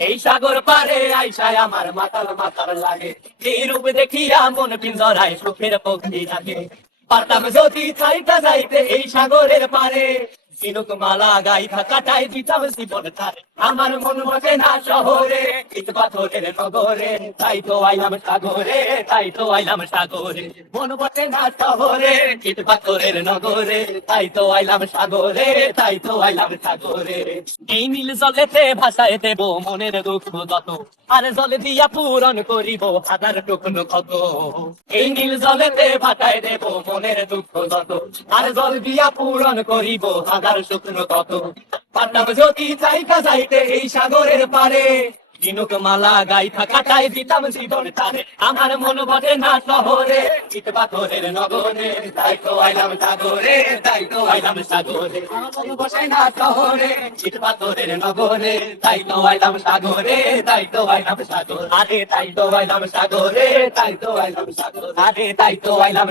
এই সাগর পারে আইসায় আমার মাতাল মাতাল লাগে, এই রূপ দেখিয়া মন পিঞ্জরায় সুখের পক্ষী থাকে। পারতাম যদি থাইকা যাইতে এই সাগরের পারে, ঝিনুক মালা গাইথা কাটাই দিতাম জীবন তারে। আমার মন বসে না শহরে, ইট পাথরের নগরে, তাই তো আইলাম সাগরে, তাই তো আইলাম সাগরে। মন বসে না শহরে, ইট পাথরের নগরে, তাই তো আইলাম সাগরে, তাই তো আইলাম সাগরে। এই নীল জলেতে ভাসায় দেব মনের দুঃখ যত, আর জলে দিয়া পূরণ করিব হাজার টুকনো ক্ষত। এই নীল জলেতে ভাসায় দেব মনের দুঃখ যত, আর জল দিয়া পূরণ করিব হাজার শুকনো ক্ষত। পারতাম যদি চাইকা যাইতে এই সাগরের পারে, ঝিনুক মালা গাইথা কাটাই দিতাম জীবন তারে। আমার মন বসে না শহরে, ইট পাথরের নগরে, তাই তো আইলাম সাগরে, তাই তো আইলাম সাগরে। আমার মন বসে না শহরে, ইট পাথরের নগরে, তাই তো আইলাম সাগরে, তাই তো আইলাম সাগরে। আরে তাই তো আইলাম সাগরে, তাই তো আইলাম সাগরে। আরে তাই তো আইলাম।